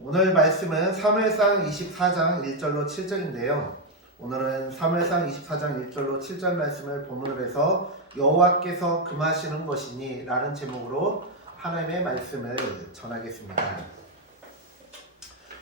오늘 말씀은 사무엘상 24장 1절로 7절인데요. 오늘은 사무엘상 24장 1절로 7절 말씀을 본문으로 해서 여호와께서 금하시는 것이니 라는 제목으로 하나님의 말씀을 전하겠습니다.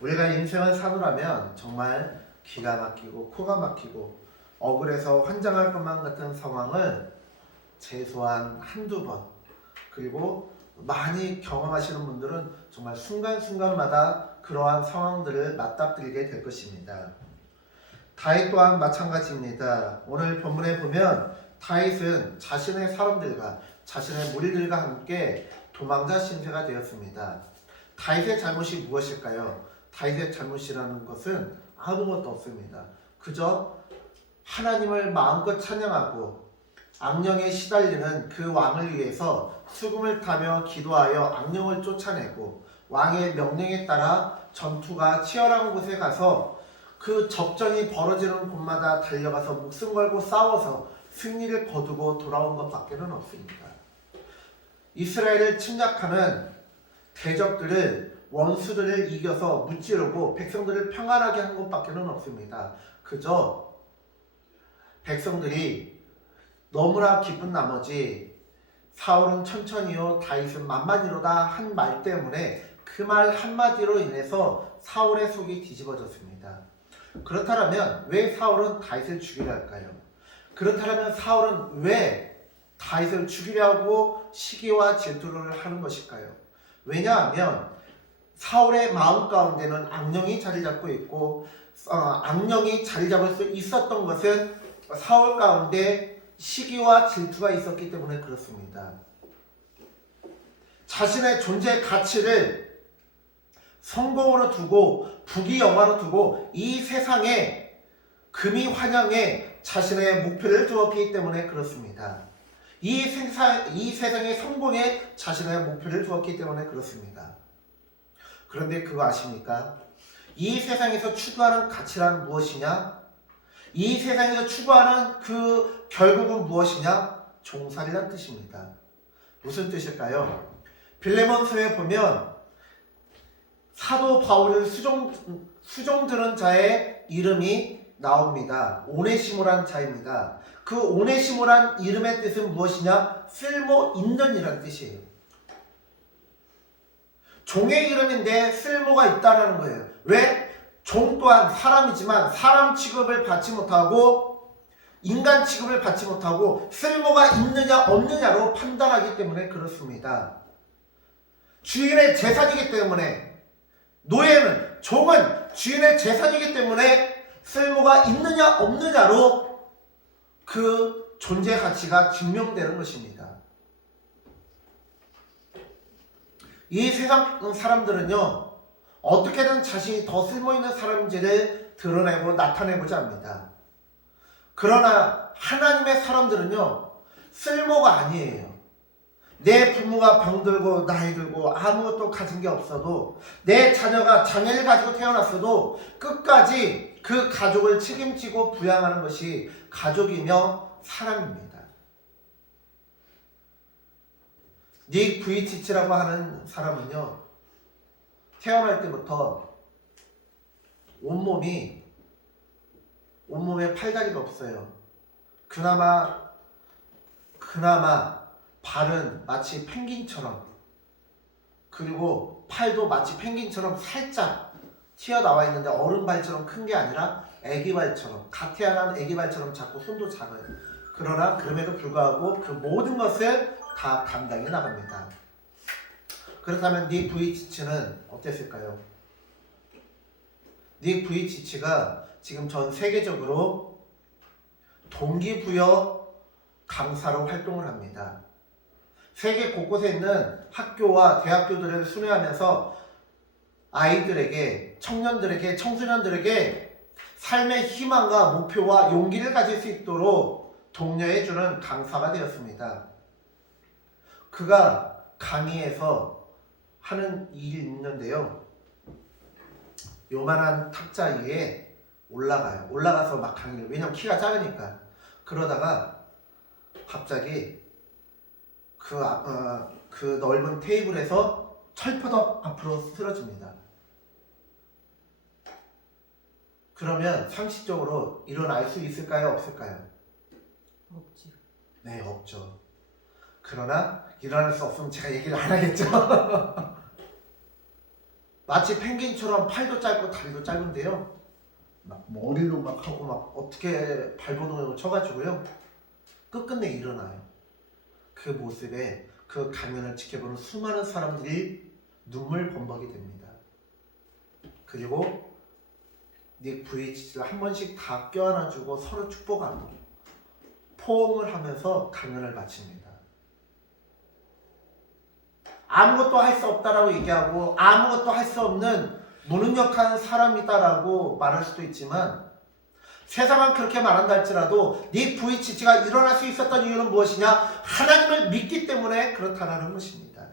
우리가 인생을 사노라면 정말 기가 막히고 코가 막히고 억울해서 환장할 것만 같은 상황을 최소한 한두 번, 그리고 많이 경험하시는 분들은 정말 순간순간마다 그러한 상황들을 맞닥뜨리게 될 것입니다. 다윗 또한 마찬가지입니다. 오늘 본문에 보면 다윗은 자신의 사람들과 자신의 무리들과 함께 도망자 신세가 되었습니다. 다윗의 잘못이 무엇일까요? 다윗의 잘못이라는 것은 아무것도 없습니다. 그저 하나님을 마음껏 찬양하고 악령에 시달리는 그 왕을 위해서 수금을 타며 기도하여 악령을 쫓아내고 왕의 명령에 따라 전투가 치열한 곳에 가서 그 적전이 벌어지는 곳마다 달려가서 목숨 걸고 싸워서 승리를 거두고 돌아온 것밖에는 없습니다. 이스라엘을 침략하는 대적들을, 원수들을 이겨서 무찌르고 백성들을 평안하게 한 것밖에는 없습니다. 그저 백성들이 너무나 기쁜 나머지 사울은 천천히요 다윗은 만만히로다 한 말 때문에 그 말 한마디로 인해서 사울의 속이 뒤집어졌습니다. 그렇다면 왜 사울은 다윗을 죽이려 할까요? 그렇다면 사울은 왜 다윗을 죽이려고 시기와 질투를 하는 것일까요? 왜냐하면 사울의 마음 가운데는 악령이 자리 잡고 있고 악령이 자리 잡을 수 있었던 것은 사울 가운데 시기와 질투가 있었기 때문에 그렇습니다. 자신의 존재 가치를 성공으로 두고 부귀영화로 두고 이 세상에 금이 환영에 자신의 목표를 두었기 때문에 그렇습니다. 이 세상의 성공에 자신의 목표를 두었기 때문에 그렇습니다. 그런데 그거 아십니까? 이 세상에서 추구하는 가치란 무엇이냐? 이 세상에서 추구하는 그 결국은 무엇이냐? 종살이란 뜻입니다. 무슨 뜻일까요? 빌레몬서에 보면 사도 바울을 수종 들은 자의 이름이 나옵니다. 오네시모란 자입니다. 그 오네시모란 이름의 뜻은 무엇이냐? 쓸모 있는 이라는 뜻이에요. 종의 이름인데 쓸모가 있다는 거예요. 왜? 종 또한 사람이지만 사람 취급을 받지 못하고 인간 취급을 받지 못하고 쓸모가 있느냐 없느냐로 판단하기 때문에 그렇습니다. 주인의 재산이기 때문에, 노예는, 종은 주인의 재산이기 때문에 쓸모가 있느냐 없느냐로 그 존재 가치가 증명되는 것입니다. 이 세상 사람들은요, 어떻게든 자신이 더 쓸모있는 사람인지를 드러내고 나타내고자 합니다. 그러나 하나님의 사람들은요, 쓸모가 아니에요. 내 부모가 병들고 나이 들고 아무것도 가진 게 없어도, 내 자녀가 장애를 가지고 태어났어도 끝까지 그 가족을 책임지고 부양하는 것이 가족이며 사람입니다. 닉 부이치치라고 하는 사람은요, 태어날 때부터 온몸에 팔다리가 없어요. 그나마 발은 마치 펭귄처럼, 그리고 팔도 마치 펭귄처럼 살짝 튀어나와 있는데 어른발처럼 큰 게 아니라 애기발처럼, 갓 태어난 애기발처럼 작고 손도 작아요. 그러나 그럼에도 불구하고 그 모든 것을 다 감당해 나갑니다. 그렇다면 닉 부이치치는 어땠을까요? 닉 부이치치가 지금 전 세계적으로 동기부여 강사로 활동을 합니다. 세계 곳곳에 있는 학교와 대학교들을 순회하면서 아이들에게, 청년들에게, 청소년들에게 삶의 희망과 목표와 용기를 가질 수 있도록 독려해주는 강사가 되었습니다. 그가 강의에서 하는 일이 있는데요, 요만한 탁자 위에 올라가서 막 강의를, 왜냐면 키가 작으니까. 그러다가 갑자기 그 넓은 테이블에서 철퍼덕 앞으로 쓰러집니다. 그러면 상식적으로 일어날 수 있을까요? 없을까요? 없죠. 네, 없죠. 그러나 일어날 수 없으면 제가 얘기를 안 하겠죠. 마치 펭귄처럼 팔도 짧고 다리도 짧은데요. 막 머리로 막 하고 막 어떻게 발버둥을 쳐가지고요. 끝끝내 일어나요. 그 모습에 그 강연을 지켜보는 수많은 사람들이 눈물 범벅이 됩니다. 그리고 닉 부이치를 한 번씩 다 껴안아주고 서로 축복하고 포옹을 하면서 강연을 마칩니다. 아무것도 할 수 없다라고 얘기하고 아무것도 할 수 없는 무능력한 사람이다라고 말할 수도 있지만 세상은 그렇게 말한다 할지라도 닉 부이치치가 일어날 수 있었던 이유는 무엇이냐? 하나님을 믿기 때문에 그렇다라는 것입니다.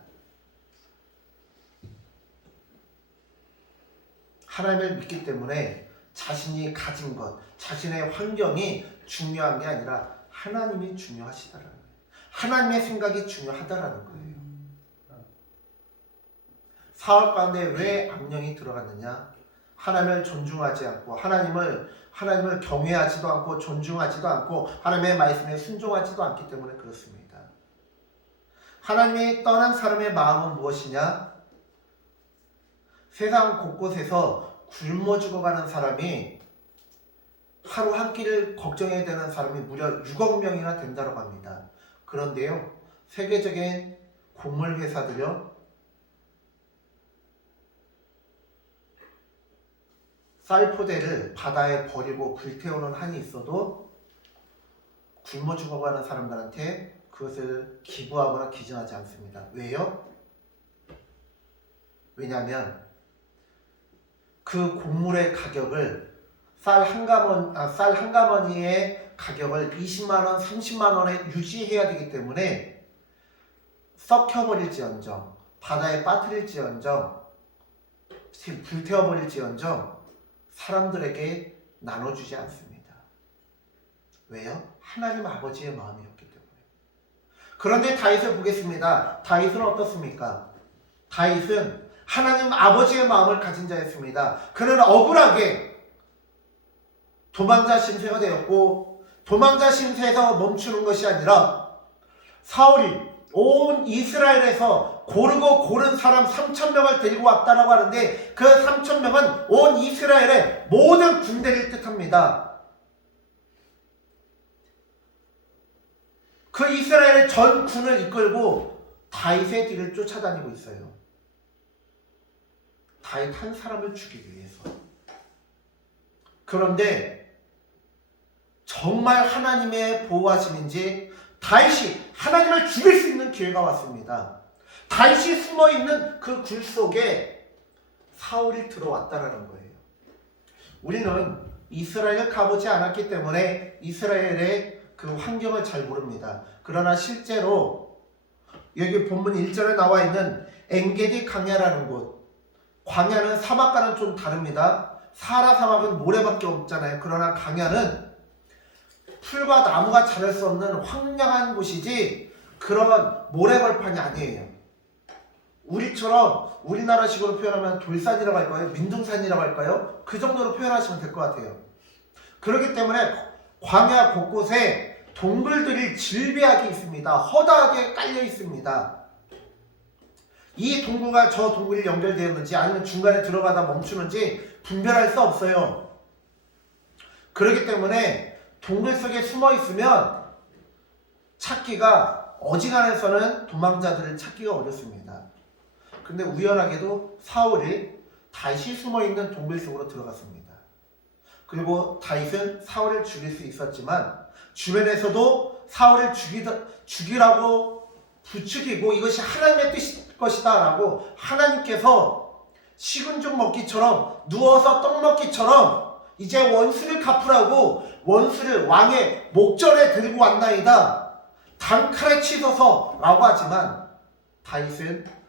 하나님을 믿기 때문에 자신이 가진 것, 자신의 환경이 중요한 게 아니라 하나님이 중요하시다라는 거예요. 하나님의 생각이 중요하다라는 거예요. 사울 가운데 왜 악령이 들어갔느냐? 하나님을 존중하지 않고 하나님을 경외하지도 않고 존중하지도 않고 하나님의 말씀에 순종하지도 않기 때문에 그렇습니다. 하나님이 떠난 사람의 마음은 무엇이냐? 세상 곳곳에서 굶어 죽어가는 사람이 하루 한 끼를 걱정해야 되는 사람이 무려 6억 명이나 된다고 합니다. 그런데요, 세계적인 곡물 회사들요, 쌀포대를 바다에 버리고 불태우는 한이 있어도 굶어 죽어가는 사람들한테 그것을 기부하거나 기증하지 않습니다. 왜요? 왜냐하면 그 곡물의 가격을 쌀 한 가머니의 가격을 20만원, 30만원에 유지해야 되기 때문에 썩혀버릴지언정, 바다에 빠뜨릴지언정, 불태워버릴지언정 사람들에게 나눠주지 않습니다. 왜요? 하나님 아버지의 마음이었기 때문에. 그런데 다윗을 보겠습니다. 다윗은 어떻습니까? 다윗은 하나님 아버지의 마음을 가진 자였습니다. 그는 억울하게 도망자 신세가 되었고, 도망자 신세에서 멈추는 것이 아니라 사울이 온 이스라엘에서 고르고 고른 사람 3,000명을 데리고 왔다라고 하는데 그 3,000명은 온 이스라엘의 모든 군대를 뜻합니다. 그 이스라엘의 전 군을 이끌고 다윗의 뒤를 쫓아다니고 있어요. 다윗 한 사람을 죽이기 위해서. 그런데 정말 하나님의 보호하심인지 다윗이 하나님을 죽일 수 있는 기회가 왔습니다. 다윗이 숨어있는 그 굴 속에 사울이 들어왔다라는 거예요. 우리는 이스라엘을 가보지 않았기 때문에 이스라엘의 그 환경을 잘 모릅니다. 그러나 실제로 여기 본문 1절에 나와 있는 엔게디 광야라는 곳, 광야는 사막과는 좀 다릅니다. 사하라 사막은 모래밖에 없잖아요. 그러나 광야는 풀과 나무가 자랄 수 없는 황량한 곳이지 그런 모래벌판이 아니에요. 우리처럼 우리나라식으로 표현하면 돌산이라고 할까요? 민둥산이라고 할까요? 그 정도로 표현하시면 될 것 같아요. 그렇기 때문에 광야 곳곳에 동굴들이 질비하게 있습니다. 허다하게 깔려 있습니다. 이 동굴과 저 동굴이 연결되었는지 아니면 중간에 들어가다 멈추는지 분별할 수 없어요. 그렇기 때문에 동굴 속에 숨어 있으면 찾기가, 어지간해서는 도망자들을 찾기가 어렵습니다. 근데 우연하게도 사울이 다윗이 숨어 있는 동굴 속으로 들어갔습니다. 그리고 다윗은 사울을 죽일 수 있었지만 주변에서도 사울을 죽이라고 부추기고 이것이 하나님의 뜻일 것이다 라고 하나님께서 식은 죽 먹기처럼, 누워서 떡 먹기처럼 이제 원수를 갚으라고 원수를 왕의 목전에 들고 왔나이다, 단칼에 치소서 라고 하지만 다윗은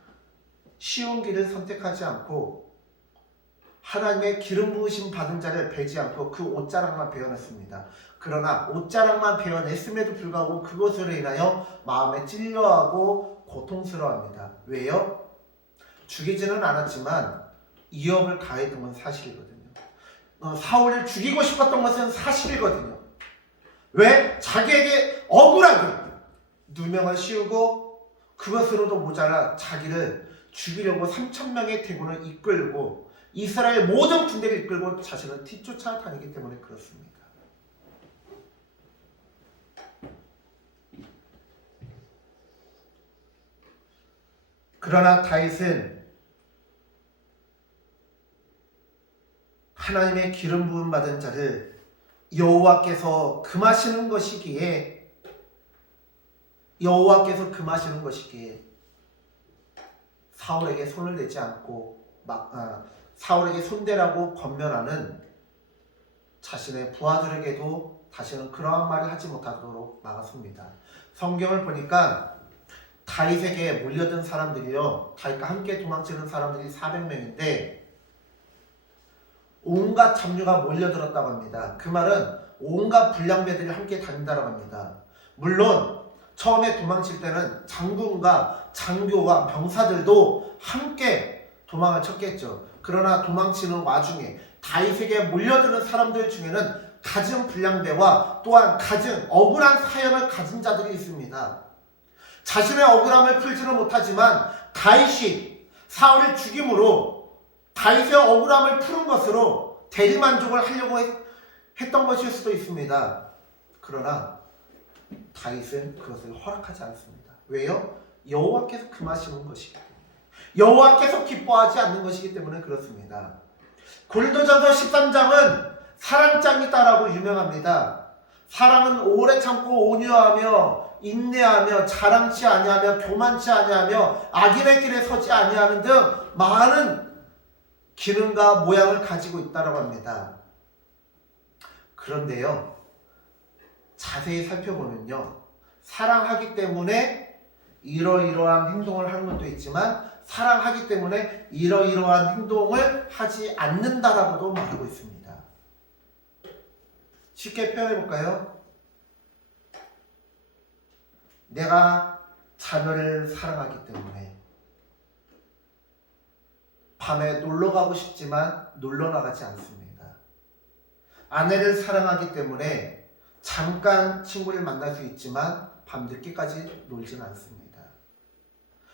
쉬운 길을 선택하지 않고 하나님의 기름 부으심 받은 자를 베지 않고 그 옷자락만 베어냈습니다. 그러나 옷자락만 베어냈음에도 불구하고 그것으로 인하여 마음에 찔려하고 고통스러워합니다. 왜요? 죽이지는 않았지만 위협을 가했던 건 사실이거든요. 사울을 죽이고 싶었던 것은 사실이거든요. 왜? 자기에게 억울하게 누명을 씌우고 그것으로도 모자라 자기를 죽이려고 3,000명의 대군을 이끌고 이스라엘 모든 군대를 이끌고 자신을 뒤쫓아 다니기 때문에 그렇습니다. 그러나 다윗은 하나님의 기름 부음 받은 자를 여호와께서 금하시는 것이기에 사울에게 손을 대지 않고 사울에게 손대라고 권면하는 자신의 부하들에게도 다시는 그러한 말을 하지 못하도록 막았습니다. 성경을 보니까 다윗에게 몰려든 사람들이요, 다윗과 함께 도망치는 사람들이 400명인데 온갖 잡류가 몰려들었다고 합니다. 그 말은 온갖 불량배들이 함께 다닌다고 합니다. 물론 처음에 도망칠 때는 장군과 장교와 병사들도 함께 도망을 쳤겠죠. 그러나 도망치는 와중에 다윗에게 몰려드는 사람들 중에는 갖은 불량배와 또한 갖은 억울한 사연을 가진 자들이 있습니다. 자신의 억울함을 풀지는 못하지만 다윗이 사울을 죽임으로 다윗의 억울함을 푸는 것으로 대리만족을 하려고 했던 것일 수도 있습니다. 그러나 다윗은 그것을 허락하지 않습니다. 왜요? 여호와께서 금하시는 것이기 때문에, 여호와께서 기뻐하지 않는 것이기 때문에 그렇습니다. 고린도전서 13장은 사랑장이다라고 유명합니다. 사랑은 오래 참고 온유하며 인내하며 자랑치 아니하며 교만치 아니하며 악인의 길에 서지 아니하는 등 많은 기능과 모양을 가지고 있다고 합니다. 그런데요, 자세히 살펴보면요, 사랑하기 때문에 이러이러한 행동을 하는 것도 있지만 사랑하기 때문에 이러이러한 행동을 하지 않는다라고도 말하고 있습니다. 쉽게 표현해 볼까요? 내가 자녀를 사랑하기 때문에 밤에 놀러 가고 싶지만 놀러 나가지 않습니다. 아내를 사랑하기 때문에 잠깐 친구를 만날 수 있지만 밤 늦게까지 놀진 않습니다.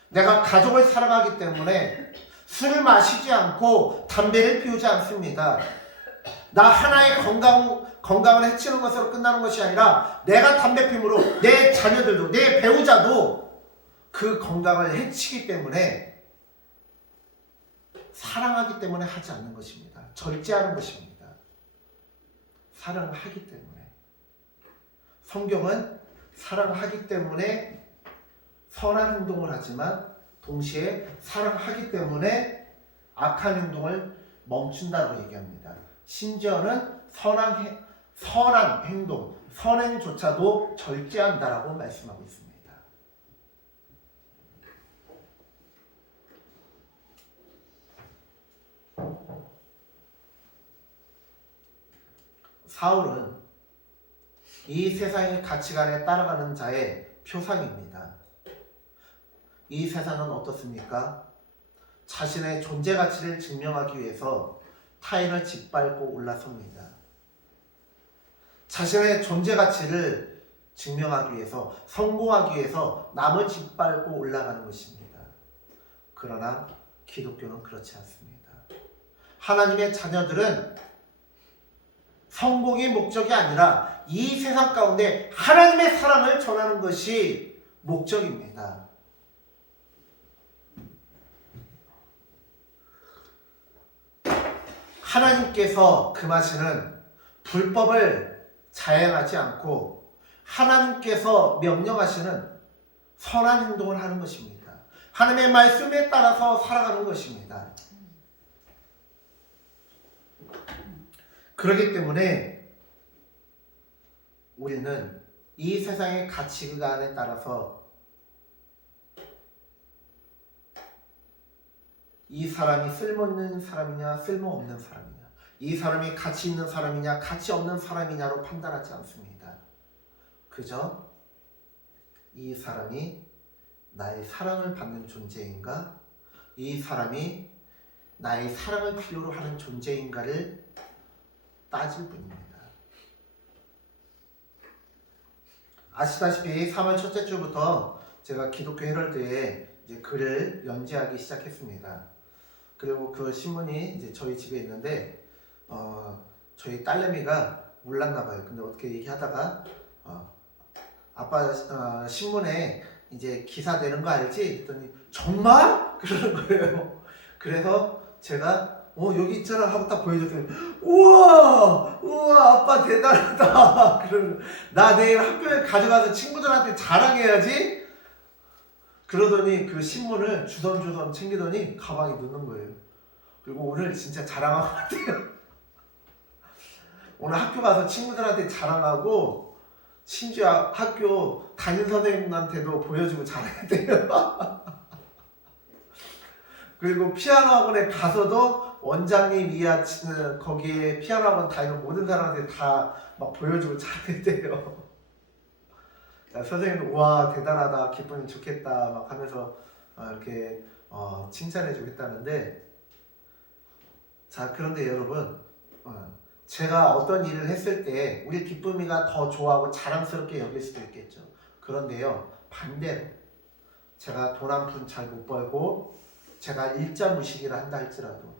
내가 가족을 사랑하기 때문에 술을 마시지 않고 담배를 피우지 않습니다. 나 하나의 건강을 해치는 것으로 끝나는 것이 아니라 내가 담배 피움으로 내 자녀들도 내 배우자도 그 건강을 해치기 때문에 사랑하기 때문에 하지 않는 것입니다. 절제하는 것입니다. 사랑을 하기 때문에. 성경은 사랑하기 때문에 선한 행동을 하지만 동시에 사랑하기 때문에 악한 행동을 멈춘다고 얘기합니다. 심지어는 선한 행동, 선행조차도 절제한다라고 말씀하고 있습니다. 사울은 이 세상의 가치관에 따라가는 자의 표상입니다. 이 세상은 어떻습니까? 자신의 존재 가치를 증명하기 위해서 타인을 짓밟고 올라섭니다. 자신의 존재 가치를 증명하기 위해서, 성공하기 위해서 남을 짓밟고 올라가는 것입니다. 그러나 기독교는 그렇지 않습니다. 하나님의 자녀들은 성공이 목적이 아니라 이 세상 가운데 하나님의 사랑을 전하는 것이 목적입니다. 하나님께서 금하시는 불법을 자행하지 않고 하나님께서 명령하시는 선한 행동을 하는 것입니다. 하나님의 말씀에 따라서 살아가는 것입니다. 그렇기 때문에 우리는 이 세상의 가치관에 따라서 이 사람이 쓸모있는 사람이냐 쓸모없는 사람이냐, 이 사람이 가치 있는 사람이냐 가치 없는 사람이냐로 판단하지 않습니다. 그저 이 사람이 나의 사랑을 받는 존재인가, 이 사람이 나의 사랑을 필요로 하는 존재인가를 따질 뿐입니다. 아시다시피 3월 첫째 주부터 제가 기독교 헤럴드에 이제 글을 연재하기 시작했습니다. 그리고 그 신문이 이제 저희 집에 있는데 저희 딸내미가 몰랐나 봐요. 근데 어떻게 얘기하다가 아빠 신문에 이제 기사 내는 거 알지? 했더니 정말? 그러는 거예요. 그래서 제가 여기 있잖아 하고 딱 보여줬더니 우와 아빠 대단하다. 그러면 나 내일 학교에 가져가서 친구들한테 자랑해야지. 그러더니 그 신문을 주섬주섬 챙기더니 가방에 넣는 거예요. 그리고 오늘 진짜 자랑한 것 같아요. 오늘 학교 가서 친구들한테 자랑하고 심지어 학교 담임 선생님한테도 보여주고 자랑했대요. 그리고 피아노 학원에 가서도 원장님 이하 거기에 피아노 학원 다니는 모든 사람한테 다 막 보여주고 자랑했대요. 선생님도 와 대단하다, 기쁨이 좋겠다 막 하면서 이렇게 칭찬해주고 했다는데, 자 그런데 여러분, 제가 어떤 일을 했을 때 우리 기쁨이가 더 좋아하고 자랑스럽게 여길 수도 있겠죠. 그런데요, 반대로 제가 돈 한 푼 잘 못 벌고 제가 일자 무식이라 한다 할지라도,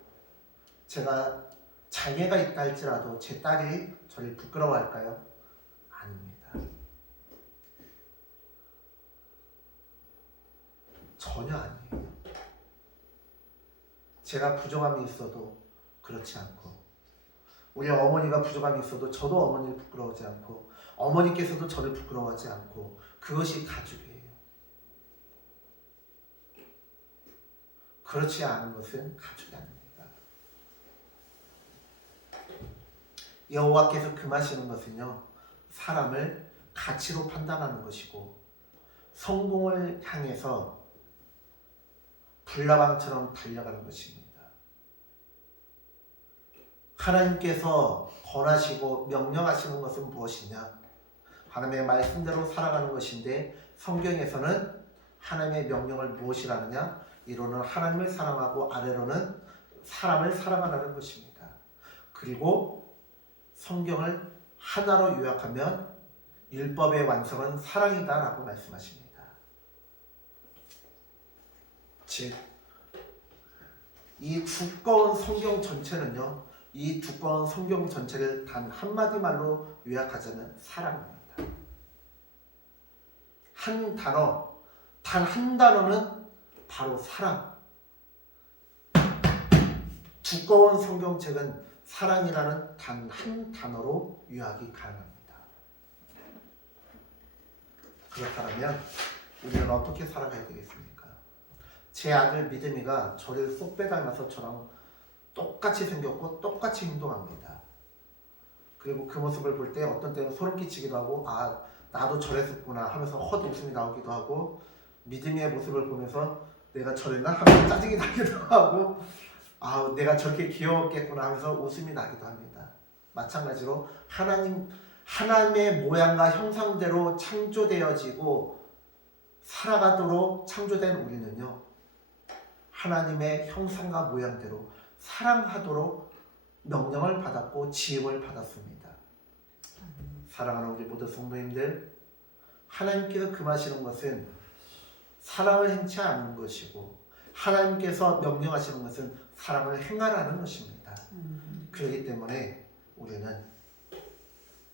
제가 장애가 있다 할지라도 제 딸이 저를 부끄러워할까요? 아닙니다. 전혀 아니에요. 제가 부족함이 있어도 그렇지 않고, 우리 어머니가 부족함이 있어도 저도 어머니를 부끄러워하지 않고, 어머니께서도 저를 부끄러워하지 않고, 그것이 가족이에요. 그렇지 않은 것은 가족이 아닙니다. 여호와께서 금하시는 것은요, 사람을 가치로 판단하는 것이고 성공을 향해서 불나방처럼 달려가는 것입니다. 하나님께서 권하시고 명령하시는 것은 무엇이냐? 하나님의 말씀대로 살아가는 것인데, 성경에서는 하나님의 명령을 무엇이라느냐? 이로는 하나님을 사랑하고 아래로는 사람을 사랑하라는 것입니다. 그리고 성경을 하나로 요약하면 율법의 완성은 사랑이다 라고 말씀하십니다. 즉, 이 두꺼운 성경 전체는요, 이 두꺼운 성경 전체를 단 한마디 말로 요약하자면 사랑입니다. 한 단어, 단 한 단어는 바로 사랑. 두꺼운 성경책은 사랑이라는 단 한 단어로 요약이 가능합니다. 그렇다면 우리는 어떻게 살아가야 되겠습니까? 제 아들 믿음이가 저를 쏙 빼닮아서 저랑 똑같이 생겼고 똑같이 행동합니다. 그리고 그 모습을 볼 때 어떤 때는 소름 끼치기도 하고, 나도 저랬었구나 하면서 헛웃음이 나오기도 하고, 믿음이의 모습을 보면서 내가 저랬나 하면서 짜증이 나기도 하고, 내가 저렇게 귀여웠겠구나 하면서 웃음이 나기도 합니다. 마찬가지로 하나님의 모양과 형상대로 창조되어지고 살아가도록 창조된 우리는요, 하나님의 형상과 모양대로 사랑하도록 명령을 받았고 지음을 받았습니다. 사랑하는 우리 모든 성도님들, 하나님께서 금하시는 것은 사랑을 행치 않은 것이고, 하나님께서 명령하시는 것은 사랑을 행하라는 것입니다. 그렇기 때문에 우리는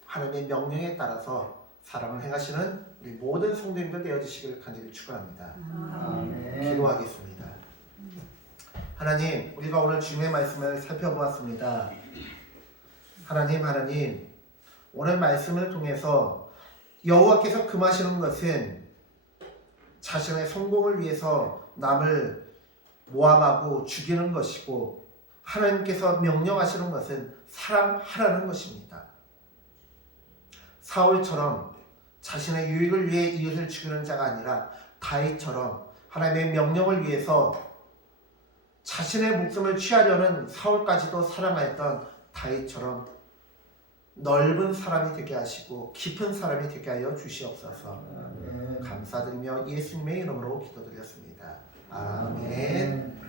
하나님의 명령에 따라서 사랑을 행하시는 우리 모든 성도님들 되어주시기를 간절히 축원합니다. 기도하겠습니다. 하나님, 우리가 오늘 주님의 말씀을 살펴보았습니다. 하나님, 오늘 말씀을 통해서 여호와께서 금하시는 것은 자신의 성공을 위해서 남을 모함하고 죽이는 것이고, 하나님께서 명령하시는 것은 사랑하라는 것입니다. 사울처럼 자신의 유익을 위해 이웃을 죽이는 자가 아니라 다윗처럼 하나님의 명령을 위해서 자신의 목숨을 취하려는 사울까지도 사랑하였던 다윗처럼 넓은 사람이 되게 하시고 깊은 사람이 되게 하여 주시옵소서. 감사드리며 예수님의 이름으로 기도드렸습니다. 아멘.